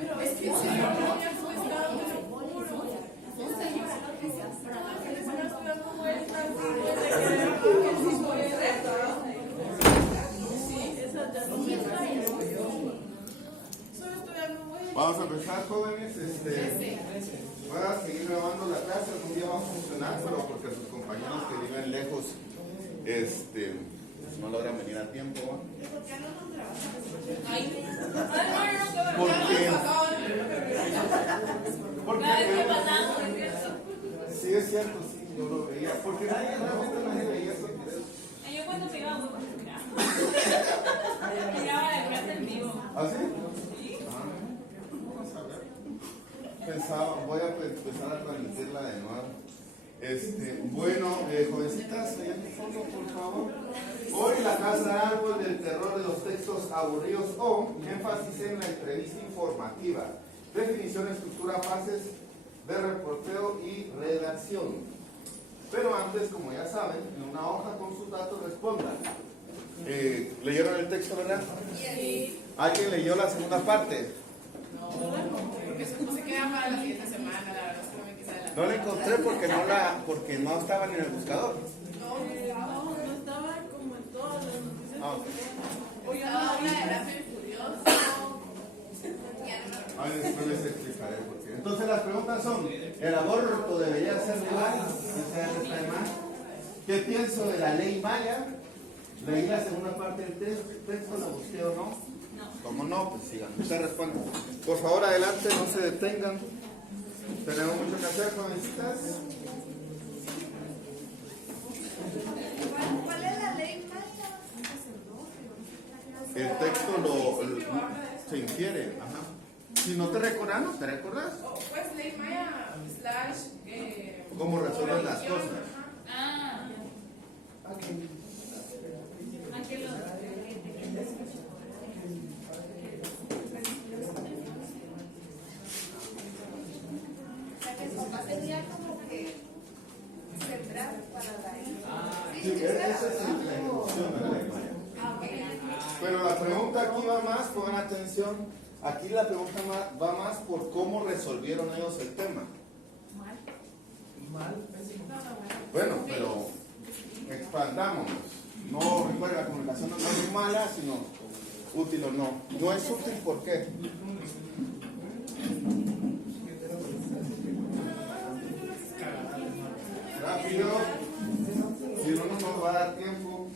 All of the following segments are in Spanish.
Pero es que se había estado puro. Vamos a empezar, jóvenes. Voy a seguir grabando la clase. Algún día va a funcionar, pero porque sus compañeros que viven lejos no logran venir a tiempo. Porque sí, es cierto, sí, yo lo veía. Porque realmente nadie veía eso. Yo cuando me iba a miraba la clase en vivo. ¿Ah, sí? Vamos a ver. Pensaba, voy a empezar a transmitirla de nuevo. Bueno, jovencitas, allá en el fondo, por favor. Hoy la casa árbol del terror de los textos aburridos o énfasis en la entrevista informativa. Definición, estructura, fases de reporteo y redacción. Pero antes, como ya saben, en una hoja con sus datos respondan. ¿Leyeron el texto, verdad? Sí. ¿Alguien leyó la segunda parte? No, porque eso no se queda para la siguiente semana, la verdad es que no me quise adelantar. No la encontré porque no estaban en el buscador. No estaba como en todas las noticias. Ah, ok. Oye, estaba una de Rápido y Furioso. A ver, después les explicaré por qué. Entonces las preguntas son: ¿el aborto debería ser legal? ¿Qué pienso de la ley Maya? ¿Leí la segunda parte del texto? ¿La busqué o no? No. ¿Cómo no? Pues sigan. Usted responde. Por favor, adelante, no se detengan. Tenemos mucho que hacer, jovencitas. ¿Cuál es la ley Maya? El texto se infiere. Ajá. Si no te recuerdas, no te recuerdas. Pues ley Maya / ¿Cómo resuelven las cosas? Ah. Aquí lo. Sí, esa es la introducción de la ley Maya. Pero la pregunta aquí va más, pongan atención, aquí la pregunta va más por cómo resolvieron ellos el tema. Bueno, pero expandámonos. No, recuerda, la comunicación no es mala, sino útil o no. No es útil, ¿por qué? Rápido, si no nos va a dar tiempo.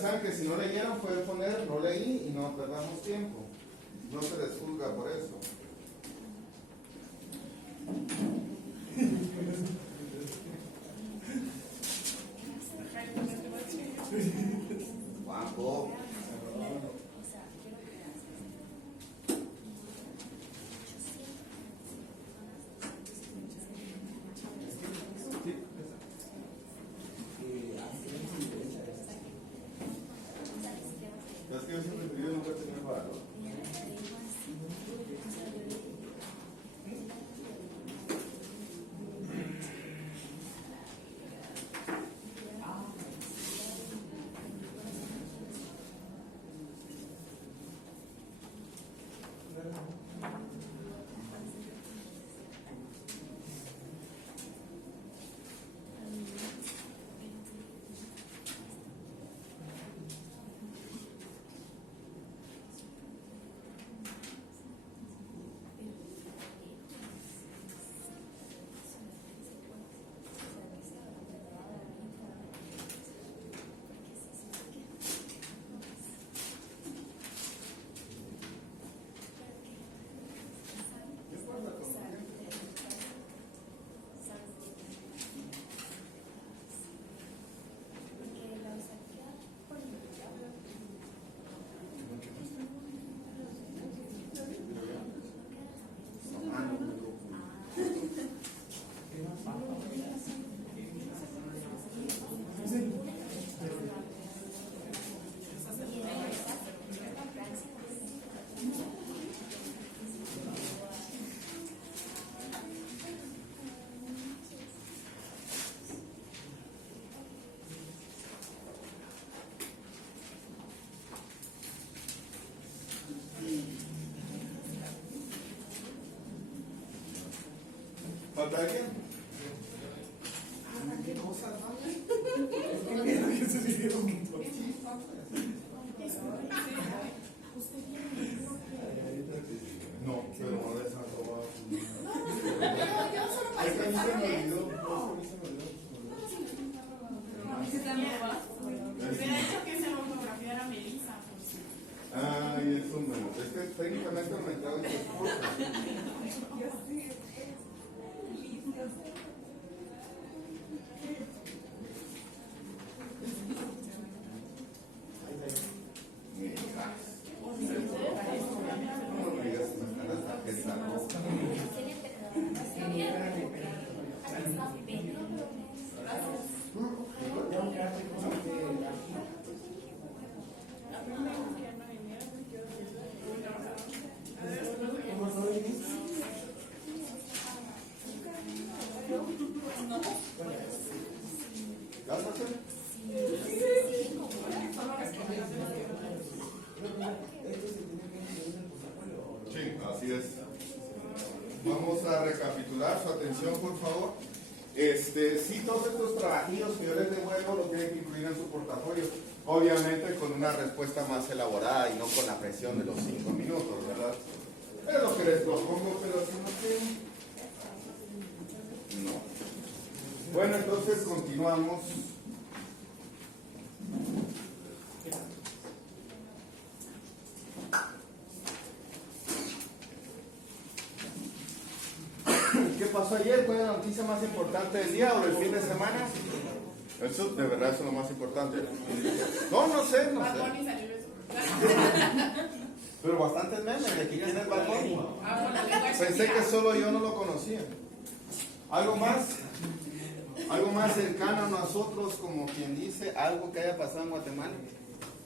saben que si no leyeron pueden poner no leí y no perdamos tiempo. No se les juzga por eso. Guapo. Es que yo siempre he querido, nunca he tenido valor. ¿Falta alguien? ¿Qué cosa? No, pero no de esa roba. Es que a mí se me olvidó. Hubiera dicho que se fotografiara a Melissa. Ay, eso me. Es que técnicamente me trae su esposa. Sí, así es. Vamos a recapitular su atención, por favor. Sí, todos estos trabajillos que yo les devuelvo lo tienen que incluir en su portafolio. Obviamente con una respuesta más elaborada y no con la presión de los 5 minutos, ¿verdad? Es lo que les propongo, pero si no. Bueno, entonces continuamos. ¿Qué pasó ayer? ¿Cuál es la noticia más importante del día o del fin de semana? Eso de verdad es lo más importante. No sé. Pero bastantes memes de quién es el Bad Bunny. Pensé que solo yo no lo conocía. ¿Algo más? ¿Algo más cercano a nosotros, como quien dice, algo que haya pasado en Guatemala?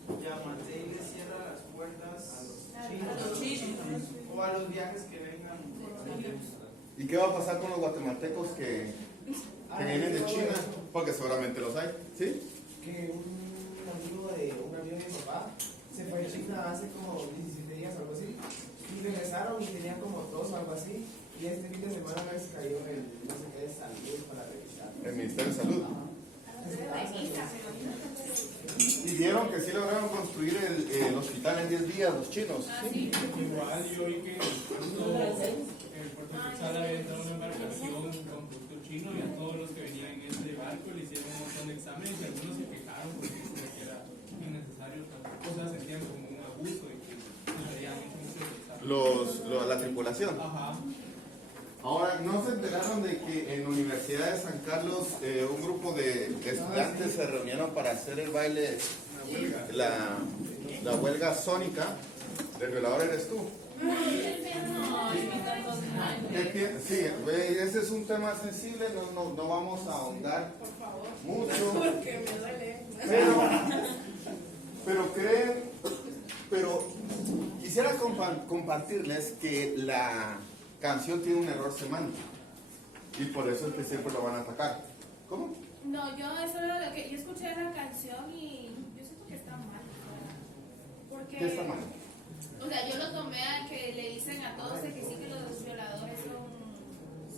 Yamatei le cierra las puertas a los chinos o a los viajes que vengan. ¿Y qué va a pasar con los guatemaltecos que vienen de China? Porque seguramente los hay. ¿Sí? Que un amigo de mi papá se fue a China hace como 17 días o algo así. Y regresaron y tenían como tos o algo así. Y este fin de semana les cayó el no sé qué de salud para revisar. El Ministerio de Salud. Y vieron que sí lograron construir el hospital en 10 días los chinos. Igual yo oí que el Puerto Quetzal había entrado una embarcación con producto chino y a todos los que venían en ese barco le hicieron un montón de exámenes y algunos se quejaron porque decían que era innecesario. empresarios tampoco se sentían como un abuso y que sucedía mucho. La tripulación. Ajá. Ahora, ¿no se enteraron de que en la Universidad de San Carlos un grupo de estudiantes se reunieron para hacer el baile, la huelga sónica? ¿El violador eres tú? Sí, ese es un tema sensible, no vamos a ahondar Por favor. mucho. Porque me duele. Pero quisiera compartirles que la canción tiene un error semántico y por eso es que siempre lo van a atacar. ¿Cómo? No, yo eso era lo que yo escuché la canción y yo siento que está mal. Porque, ¿Qué está mal? o sea, yo lo tomé a que le dicen a todos de que sí que los violadores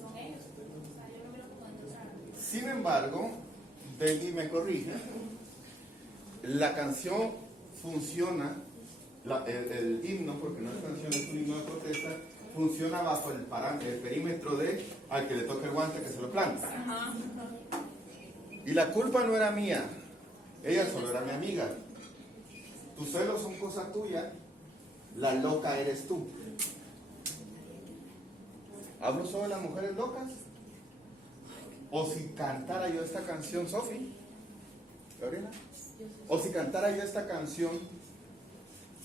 son ellos. O sea, yo lo miro como de otra. Sin embargo, Benny me corrige, la canción funciona, el himno, porque no es canción, es un himno de protesta, funciona bajo el perímetro de al que le toque el guante que se lo planta. Y la culpa no era mía, ella solo era mi amiga. Tus celos son cosa tuya, la loca eres tú. ¿Hablo solo de las mujeres locas? O si cantara yo esta canción, Sofi, Gabriela, o si cantara yo esta canción,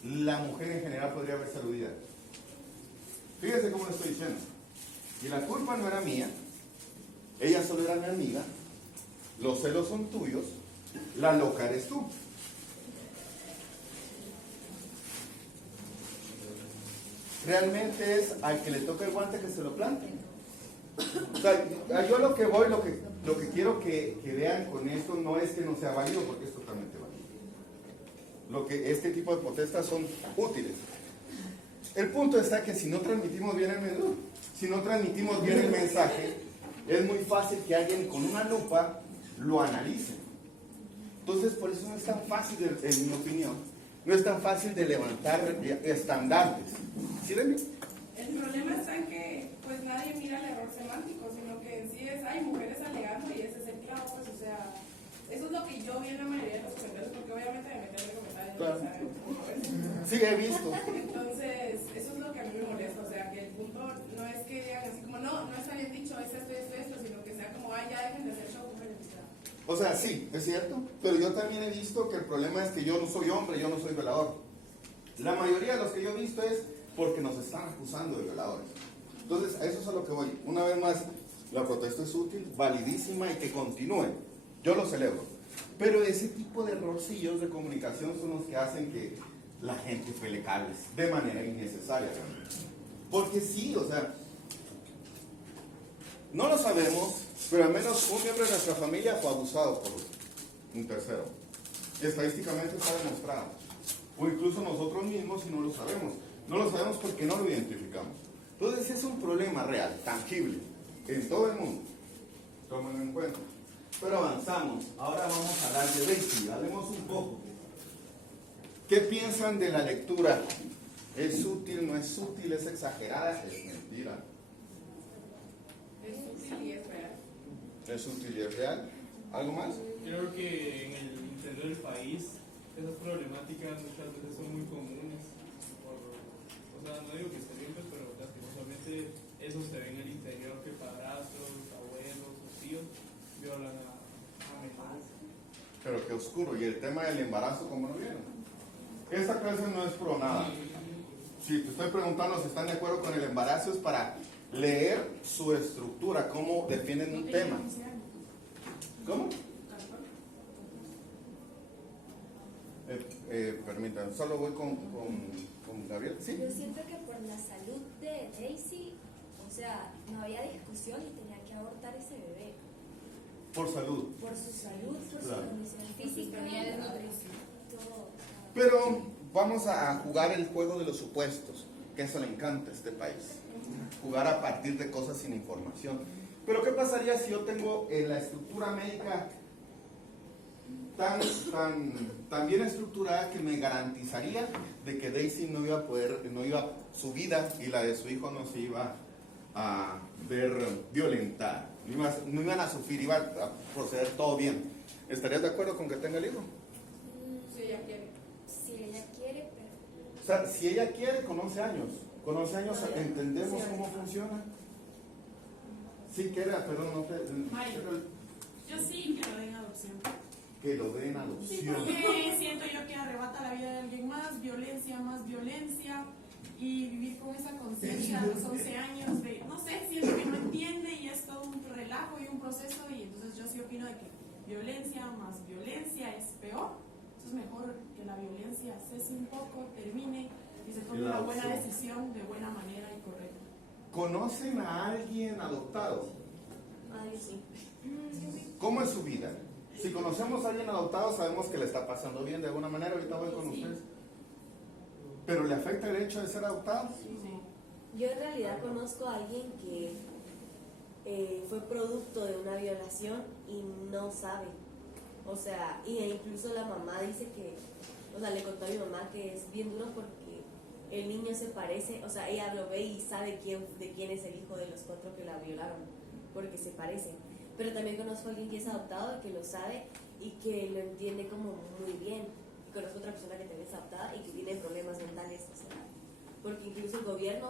la mujer en general podría verse aludida. Fíjese cómo le estoy diciendo. Y la culpa no era mía, ella solo era mi amiga, los celos son tuyos, la loca eres tú. Realmente es al que le toca el guante que se lo plante. O sea, yo lo que voy, lo que quiero que vean con esto no es que no sea válido, porque es totalmente válido. Este tipo de protestas son útiles. El punto está que si no transmitimos bien el menú, si no transmitimos bien el mensaje, es muy fácil que alguien con una lupa lo analice. Entonces, por eso no es tan fácil, en mi opinión, no es tan fácil de levantar estandartes. ¿Sí ven? El problema está en que pues nadie mira el error semántico, sino que en sí es, hay mujeres alegando y ese es el clavo, pues o sea, eso es lo que yo vi en la mayoría de los comentarios, porque obviamente me meten en comentarios, Claro. ¿saben? Sí, he visto. Entonces, eso es lo que a mí me molesta, o sea, que el punto no es que digan así como, no está bien dicho, es esto, sino que sea como, ay, ya dejen de hacer show, mujeres, o sea. O sea, sí, es cierto, pero yo también he visto que el problema es que yo no soy hombre, yo no soy violador. La mayoría de los que yo he visto es porque nos están acusando de violadores. Entonces, a eso es a lo que voy. Una vez más, la protesta es útil, validísima y que continúe. Yo lo celebro. Pero ese tipo de errorcillos de comunicación son los que hacen que la gente pele cables de manera innecesaria. Porque sí, o sea, no lo sabemos, pero al menos un miembro de nuestra familia fue abusado por un tercero. Estadísticamente está demostrado. O incluso nosotros mismos si no lo sabemos. No lo sabemos porque no lo identificamos. Entonces es un problema real, tangible, en todo el mundo. Tómenlo en cuenta. Pero avanzamos. Ahora vamos a hablar de Daisy. Hablemos un poco. ¿Qué piensan de la lectura? ¿Es útil, no es útil, es exagerada? Es mentira. Es útil y es real. ¿Es útil y es real? ¿Algo más? Creo que en el interior del país esas problemáticas muchas veces son muy comunes. O sea, no digo que esté bien, pues, pero lastimosamente eso se ve en el interior, que padrastros, abuelos, tíos violan a menores. Pero qué oscuro. ¿Y el tema del embarazo cómo lo vieron? Esta clase no es pro nada. Si te estoy preguntando si están de acuerdo con el embarazo, es para leer su estructura, cómo defienden un tema. ¿Cómo? Permítanme, solo voy con Gabriel. ¿Sí? Yo siento que por la salud de Daisy, o sea, no había discusión y tenía que abortar ese bebé. Por salud. Por su salud, por Claro. su condición física, Tenía desnutrición. todo. Pero vamos a jugar el juego de los supuestos, que eso le encanta a este país. Jugar a partir de cosas sin información. Pero ¿qué pasaría si yo tengo la estructura médica tan bien estructurada que me garantizaría de que Daisy su vida y la de su hijo no se iba a ver violentada? No iban a sufrir, iba a proceder todo bien. ¿Estarías de acuerdo con que tenga el hijo? Si ella quiere. sea, si ella quiere, con 11 años. Con 11 años entendemos cómo funciona. Sí, que era, pero no te... Yo sí que lo den adopción. Que lo den Sí, adopción. porque siento yo que arrebata la vida de alguien más violencia, y vivir con esa conciencia a los 11 años de, no sé, siento que no entiende y es todo un relajo y un proceso, y entonces yo sí opino de que violencia más violencia es peor. Entonces mejor que la violencia cese un poco, termine y se tome una buena decisión de buena manera y correcta. ¿Conocen a alguien adoptado? Ay, sí. ¿Cómo es su vida? Si conocemos a alguien adoptado, sabemos que le está pasando bien de alguna manera. Ahorita voy con ustedes. ¿Pero le afecta el hecho de ser adoptado? Yo en realidad conozco a alguien que fue producto de una violación y no sabe. O sea, y incluso la mamá dice que, o sea, le contó a mi mamá que es bien duro porque el niño se parece, o sea, ella lo ve y sabe de quién es el hijo de los 4 que la violaron, porque se parecen. Pero también conozco a alguien que es adoptado y que lo sabe y que lo entiende como muy bien. Conozco otra persona que también es adoptada y que tiene problemas mentales, o sea, porque incluso el gobierno,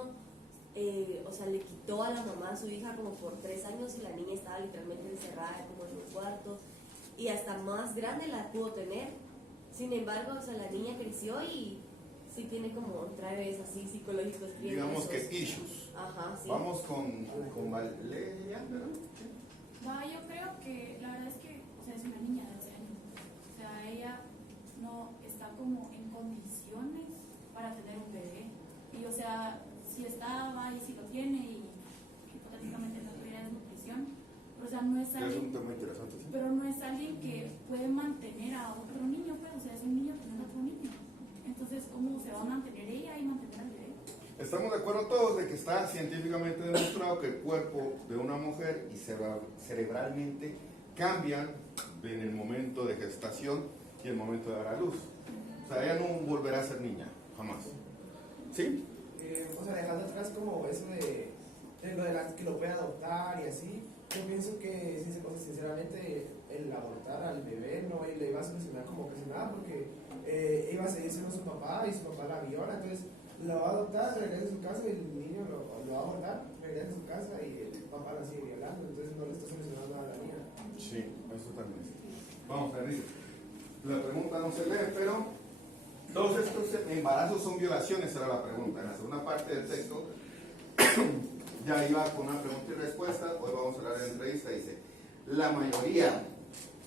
o sea, le quitó a la mamá a su hija como por 3 años y la niña estaba literalmente encerrada como en un cuarto y hasta más grande la pudo tener. Sin embargo, o sea, la niña creció y sí tiene como otra vez así psicológicos. Digamos que issues. Ajá, sí. Vamos con Valeria, ¿verdad? No, yo creo que la verdad es que, o sea, es una niña de 11 años. O sea, ella no está como en condiciones para tener un bebé. Y, o sea, si estaba y si lo tiene y hipotéticamente no tuviera desnutrición, pero, o sea, no es alguien... Es un tema interesante, ¿sí? Pero no es alguien que puede mantener a otro niño, pues, o sea, es un niño teniendo otro niño. Entonces, ¿cómo se va a mantener ella y mantener al bebé? Estamos de acuerdo todos de que está científicamente demostrado que el cuerpo de una mujer y cerebralmente cambian en el momento de gestación y el momento de dar a luz. O sea, ella no volverá a ser niña, jamás. ¿Sí? O sea, dejando atrás como eso de lo de que lo puede adoptar y así, yo pienso que, sinceramente, el abortar al bebé no le iba a solucionar como casi nada, porque iba a seguir siendo su papá y su papá la viola, entonces lo va a adoptar, regresa a su casa y el niño lo va a abortar, regresa a su casa y el papá la sigue violando, entonces no le está solucionando nada a la niña. Sí, eso también. Vamos, Enrique. La pregunta no se lee, pero todos estos embarazos son violaciones, era la pregunta. En la segunda parte del texto ya iba con una pregunta y respuesta. Hoy vamos a hablar de la entrevista. Dice, la mayoría,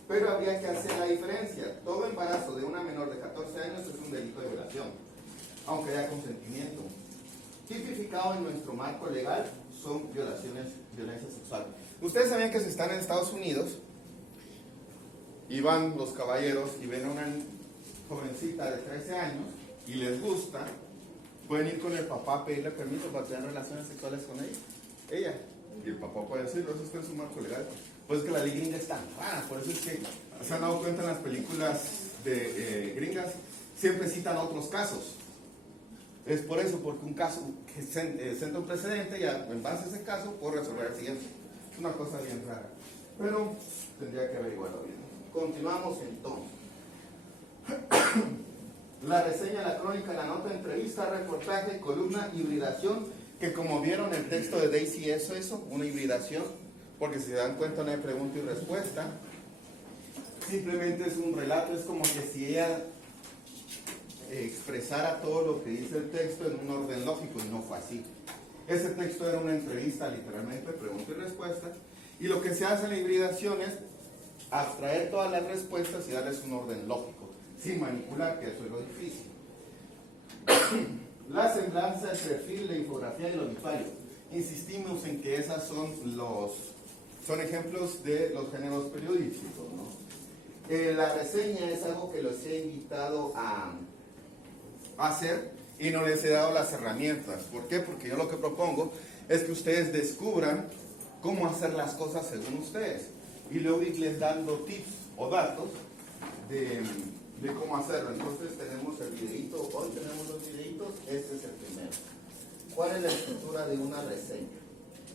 pero habría que hacer la diferencia. Todo embarazo de una menor de 14 años es un delito de violación, aunque haya consentimiento. Tipificado en nuestro marco legal son violencia sexual. Ustedes sabían que si están en Estados Unidos y van los caballeros y ven a una jovencita de 13 años y les gusta, pueden ir con el papá a pedirle permiso para tener relaciones sexuales con ella. Y el papá puede decirlo, eso está en su marco legal. Pues es que la ley gringa es tan rara, por eso es que se han dado cuenta en las películas de gringas, siempre citan otros casos. Es por eso, porque un caso que senta un precedente y en base a ese caso puedo resolver el siguiente. Es una cosa bien rara, pero tendría que averiguarlo bien. Continuamos entonces. La reseña, la crónica, la nota, entrevista, reportaje, columna, hibridación, que como vieron el texto de Daisy es eso, una hibridación, porque si se dan cuenta no hay pregunta y respuesta, simplemente es un relato, es como que si ella expresara todo lo que dice el texto en un orden lógico, y no fue así. Ese texto era una entrevista literalmente, pregunta y respuesta, y lo que se hace en la hibridación es abstraer todas las respuestas y darles un orden lógico, sin manipular, que eso es lo difícil. La semblanza, el perfil, la infografía y el obituario. Insistimos en que esas son ejemplos de los géneros periodísticos, ¿no? La reseña es algo que los he invitado a hacer y no les he dado las herramientas. ¿Por qué? Porque yo lo que propongo es que ustedes descubran cómo hacer las cosas según ustedes y luego irles dando tips o datos de cómo hacerlo. Entonces tenemos el videito, hoy tenemos los videitos, este es el primero. ¿Cuál es la estructura de una reseña?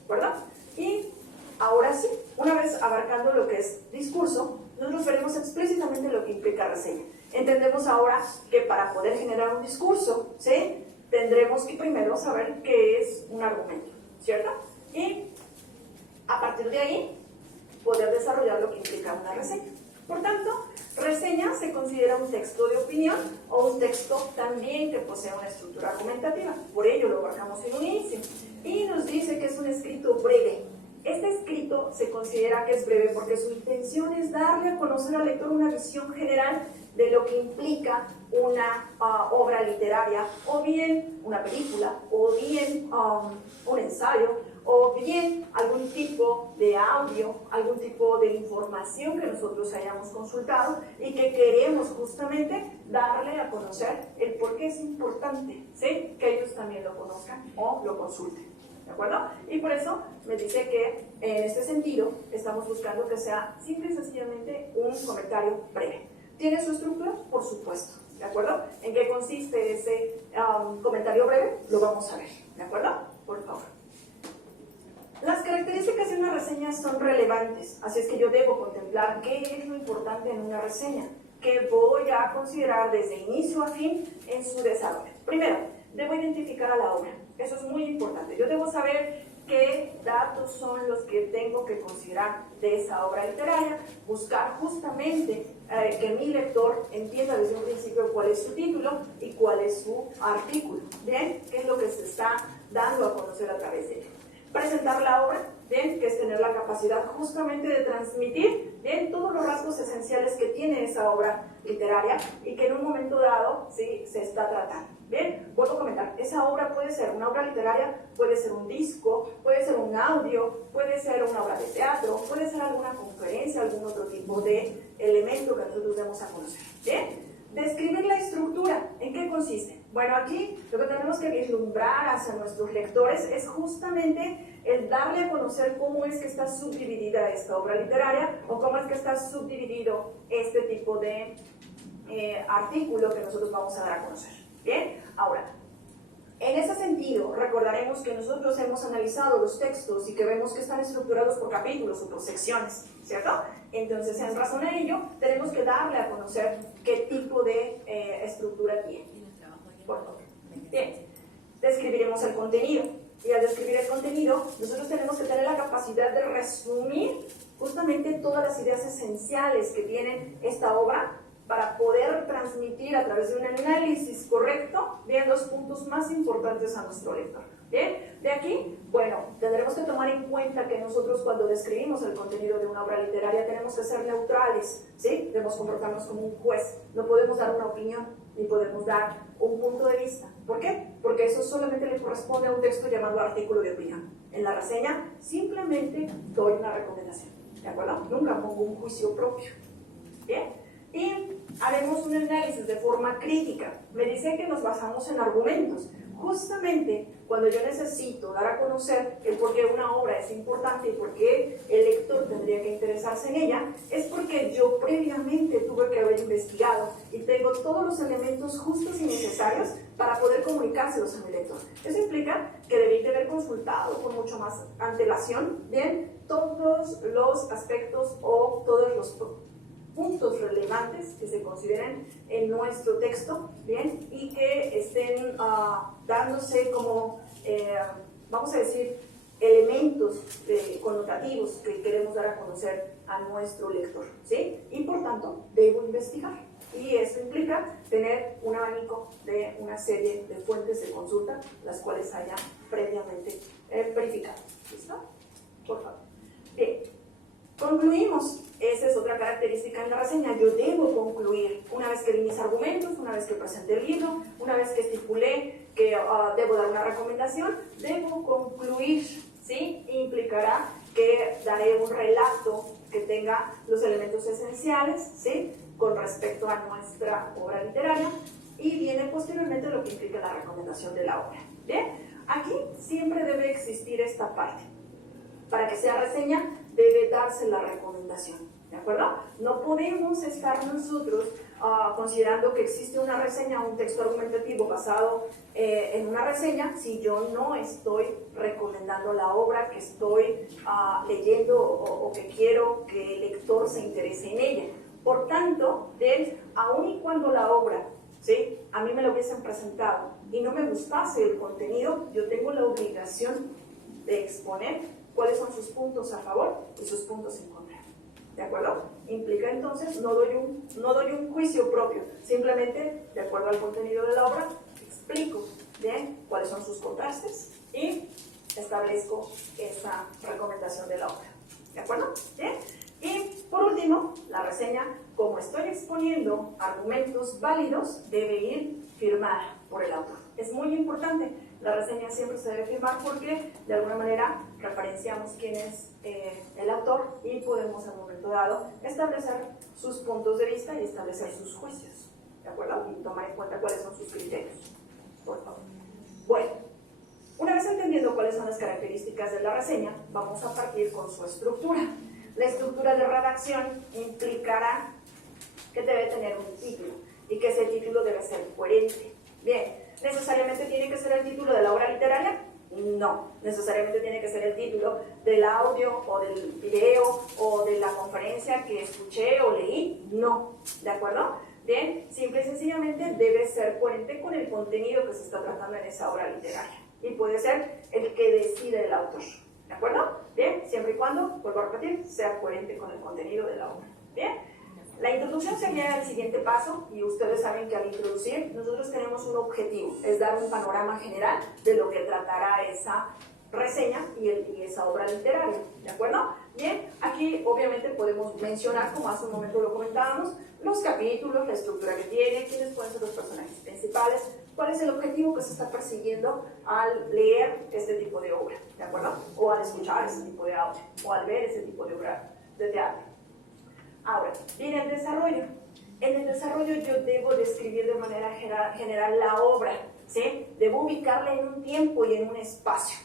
¿Verdad? Y ahora sí, una vez abarcando lo que es discurso, nos referimos explícitamente a lo que implica reseña. Entendemos ahora que para poder generar un discurso, ¿sí?, tendremos que primero saber qué es un argumento, ¿cierto? Y a partir de ahí, poder desarrollar lo que implica una reseña. Por tanto, reseña se considera un texto de opinión o un texto también que posee una estructura argumentativa. Por ello lo abarcamos en un inicio. Y nos dice que es un escrito breve. Este escrito se considera que es breve porque su intención es darle a conocer al lector una visión general de lo que implica una obra literaria, o bien una película, o bien un ensayo, o bien algún tipo de audio, algún tipo de información que nosotros hayamos consultado y que queremos justamente darle a conocer el por qué es importante, ¿sí?, que ellos también lo conozcan o lo consulten. ¿De acuerdo? Y por eso me dice que en este sentido estamos buscando que sea simple y sencillamente un comentario breve. ¿Tiene su estructura? Por supuesto. ¿De acuerdo? ¿En qué consiste ese comentario breve? Lo vamos a ver. ¿De acuerdo? Por favor. Las características de una reseña son relevantes, así es que yo debo contemplar qué es lo importante en una reseña, que voy a considerar desde inicio a fin en su desarrollo. Primero, debo identificar a la obra. Eso es muy importante. Yo debo saber qué datos son los que tengo que considerar de esa obra literaria, buscar justamente que mi lector entienda desde un principio cuál es su título y cuál es su artículo. ¿Bien? ¿Qué es lo que se está dando a conocer a través de ella? Presentar la obra, ¿bien?, que es tener la capacidad justamente de transmitir, ¿bien?, todos los rasgos esenciales que tiene esa obra literaria y que en un momento dado, ¿sí?, se está tratando. Bien, vuelvo a comentar, esa obra puede ser una obra literaria, puede ser un disco, puede ser un audio, puede ser una obra de teatro, puede ser alguna conferencia, algún otro tipo de elemento que nosotros demos a conocer. Bien, describir la estructura, ¿en qué consiste? Bueno, aquí lo que tenemos que vislumbrar hacia nuestros lectores es justamente el darle a conocer cómo es que está subdividida esta obra literaria o cómo es que está subdividido este tipo de artículo que nosotros vamos a dar a conocer. Bien, ahora, en ese sentido, recordaremos que nosotros hemos analizado los textos y que vemos que están estructurados por capítulos o por secciones, ¿cierto? Entonces, en razón a ello, tenemos que darle a conocer qué tipo de estructura tiene. Por favor. Bien, describiremos el contenido. Y al describir el contenido, nosotros tenemos que tener la capacidad de resumir justamente todas las ideas esenciales que tiene esta obra para poder transmitir a través de un análisis correcto, bien, los puntos más importantes a nuestro lector. Bien, de aquí, bueno, tendremos que tomar en cuenta que nosotros cuando describimos el contenido de una obra literaria tenemos que ser neutrales, ¿sí? Debemos comportarnos como un juez, no podemos dar una opinión, ni podemos dar un punto de vista. ¿Por qué? Porque eso solamente le corresponde a un texto llamado artículo de opinión. En la reseña simplemente doy una recomendación, ¿de acuerdo? Nunca pongo un juicio propio. Bien, y haremos un análisis de forma crítica. Me dice que nos basamos en argumentos. Justamente cuando yo necesito dar a conocer el por qué una obra es importante y por qué el lector tendría que interesarse en ella, es porque yo previamente tuve que haber investigado y tengo todos los elementos justos y necesarios para poder comunicárselos a mi lector. Eso implica que debí de haber consultado con mucho más antelación, bien, todos los aspectos o todos los puntos relevantes que se consideren en nuestro texto, bien, y que estén dándose como, vamos a decir, elementos connotativos que queremos dar a conocer a nuestro lector, ¿sí? Y por tanto, debo investigar. Y esto implica tener un abanico de una serie de fuentes de consulta, las cuales haya previamente verificado. ¿Listo? Por favor. Bien. Concluimos. Esa es otra característica en la reseña. Yo debo concluir una vez que di mis argumentos, una vez que presenté el libro, una vez que estipulé que debo dar una recomendación, debo concluir, ¿sí? Implicará que daré un relato que tenga los elementos esenciales, ¿sí?, con respecto a nuestra obra literaria, y viene posteriormente lo que implica la recomendación de la obra. Bien, aquí siempre debe existir esta parte. Para que sea reseña, debe darse la recomendación, ¿de acuerdo? No podemos estar nosotros considerando que existe una reseña o un texto argumentativo basado en una reseña si yo no estoy recomendando la obra que estoy leyendo o que quiero que el lector se interese en ella. Por tanto, aun y cuando la obra, ¿sí?, a mí me lo hubiesen presentado y no me gustase el contenido, yo tengo la obligación de exponer cuáles son sus puntos a favor y sus puntos en contra. ¿De acuerdo? Implica entonces, no doy un juicio propio, simplemente, de acuerdo al contenido de la obra, explico bien cuáles son sus contrastes y establezco esa recomendación de la obra. ¿De acuerdo? ¿Bien? Y por último, la reseña, como estoy exponiendo argumentos válidos, debe ir firmada por el autor. Es muy importante, la reseña siempre se debe firmar porque de alguna manera referenciamos quién es el autor y podemos al momento dado establecer sus puntos de vista y establecer sus juicios. ¿De acuerdo? Y tomar en cuenta cuáles son sus criterios. Por favor. Bueno, una vez entendiendo cuáles son las características de la reseña, vamos a partir con su estructura. La estructura de redacción implicará que debe tener un título y que ese título debe ser coherente. Bien, ¿necesariamente tiene que ser el título de la obra literaria? No, necesariamente tiene que ser el título del audio o del video o de la conferencia que escuché o leí. No, ¿de acuerdo? Bien, simple y sencillamente debe ser coherente con el contenido que se está tratando en esa obra literaria. Y puede ser el que decide el autor. ¿De acuerdo? Bien, siempre y cuando, vuelvo a repetir, sea coherente con el contenido de la obra. Bien, la introducción sería el siguiente paso y ustedes saben que al introducir nosotros tenemos un objetivo, es dar un panorama general de lo que tratará esa reseña y esa obra literaria. ¿De acuerdo? Bien, aquí obviamente podemos mencionar, como hace un momento lo comentábamos, los capítulos, la estructura que tiene, quiénes pueden ser los personajes principales, cuál es el objetivo que se está persiguiendo al leer este tipo de obra, ¿de acuerdo? O al escuchar ese tipo de audio, o al ver ese tipo de obra de teatro. Ahora, viene el desarrollo. En el desarrollo yo debo describir de manera general la obra, ¿sí? Debo ubicarla en un tiempo y en un espacio.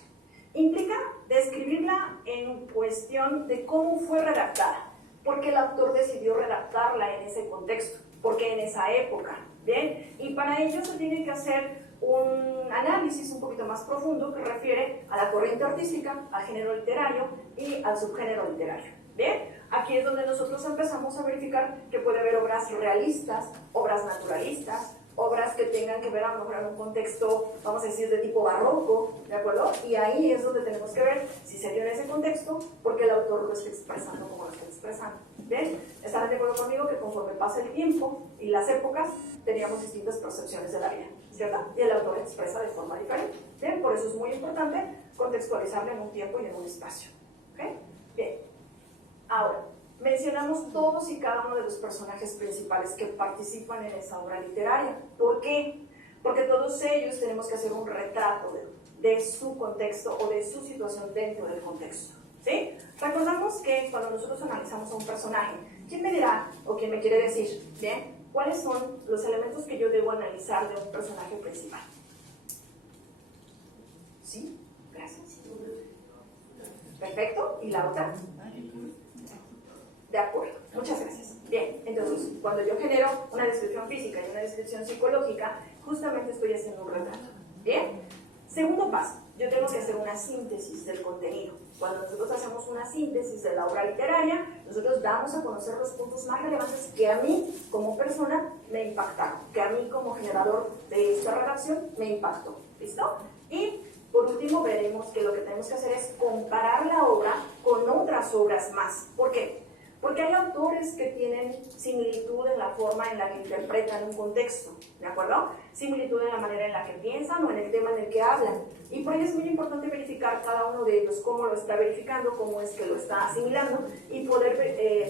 Implica describirla en cuestión de cómo fue redactada, porque el autor decidió redactarla en ese contexto, porque en esa época, ¿bien? Y para ello se tiene que hacer un análisis un poquito más profundo que refiere a la corriente artística, al género literario y al subgénero literario, ¿bien? Aquí es donde nosotros empezamos a verificar que puede haber obras realistas, obras naturalistas, obras que tengan que ver a lo mejor en un contexto, vamos a decir, de tipo barroco, ¿de acuerdo? Y ahí es donde tenemos que ver si se dio en ese contexto, porque el autor lo está expresando como lo está expresando. ¿Ven? ¿Estarán de acuerdo conmigo que conforme pasa el tiempo y las épocas, teníamos distintas percepciones de la vida, ¿cierto? Y el autor expresa de forma diferente. ¿Bien? Por eso es muy importante contextualizarlo en un tiempo y en un espacio. ¿Ok? Bien. Ahora, mencionamos todos y cada uno de los personajes principales que participan en esa obra literaria. ¿Por qué? Porque todos ellos tenemos que hacer un retrato de su contexto o de su situación dentro del contexto. ¿Sí? Recordamos que cuando nosotros analizamos a un personaje, ¿quién me dirá o quién me quiere decir? ¿Bien? ¿Cuáles son los elementos que yo debo analizar de un personaje principal? ¿Sí? Gracias. Perfecto. ¿Y la otra? De acuerdo, muchas gracias. Bien, entonces, cuando yo genero una descripción física y una descripción psicológica, justamente estoy haciendo un retrato. Bien, segundo paso, yo tengo que hacer una síntesis del contenido. Cuando nosotros hacemos una síntesis de la obra literaria, nosotros damos a conocer los puntos más relevantes que a mí, como persona, me impactaron, que a mí, como generador de esta redacción, me impactó. ¿Listo? Y por último, veremos que lo que tenemos que hacer es comparar la obra con otras obras más. ¿Por qué? Porque hay autores que tienen similitud en la forma en la que interpretan un contexto, ¿de acuerdo? Similitud en la manera en la que piensan o en el tema en el que hablan. Y por ello es muy importante verificar cada uno de ellos, cómo lo está verificando, cómo es que lo está asimilando y poder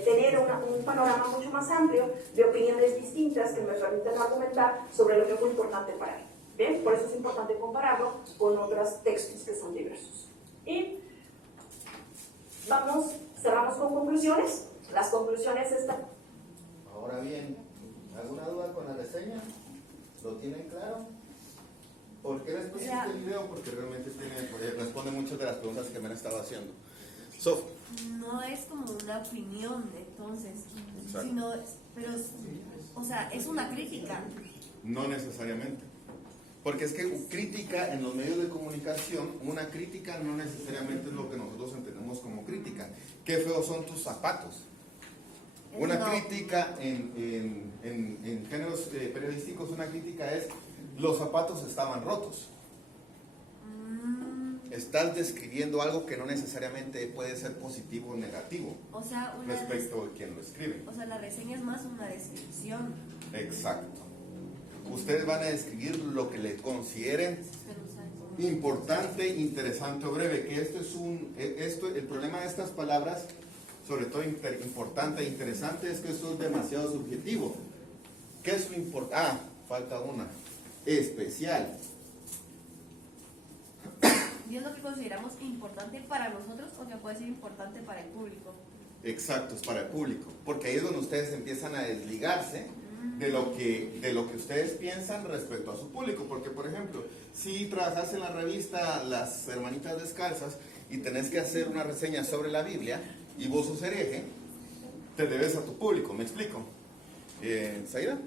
tener un panorama mucho más amplio de opiniones distintas que me permitan argumentar sobre lo que fue importante para mí. ¿Bien? Por eso es importante compararlo con otros textos que son diversos. Y cerramos con conclusiones. Las conclusiones están. Ahora bien, ¿alguna duda con la reseña? ¿Lo tienen claro? ¿Por qué les puse este video? Porque realmente responde muchas de las preguntas que me han estado haciendo. No es como una opinión, entonces, o sea, es una crítica. No necesariamente. Porque es que crítica en los medios de comunicación, una crítica no necesariamente es lo que nosotros entendemos como crítica. Qué feos son tus zapatos. Una No. crítica en géneros periodísticos, una crítica es: los zapatos estaban rotos. Estás describiendo algo que no necesariamente puede ser positivo o negativo O sea, respecto de quien lo escribe. o sea, la reseña es más una descripción. Exacto. Ustedes van a describir lo que le consideren importante, interesante o breve. Que el problema de estas palabras, sobre todo importante e interesante, es que esto es demasiado subjetivo. ¿Qué es lo importante? Falta una. Especial. Y es lo que consideramos importante para nosotros o que puede ser importante para el público. Exacto, es para el público. Porque ahí es donde ustedes empiezan a desligarse de lo que ustedes piensan respecto a su público. Porque, por ejemplo, si trabajas en la revista Las Hermanitas Descalzas y tenés que hacer una reseña sobre la Biblia y vos sos hereje, te debes a tu público. ¿Me explico? ¿Zaira?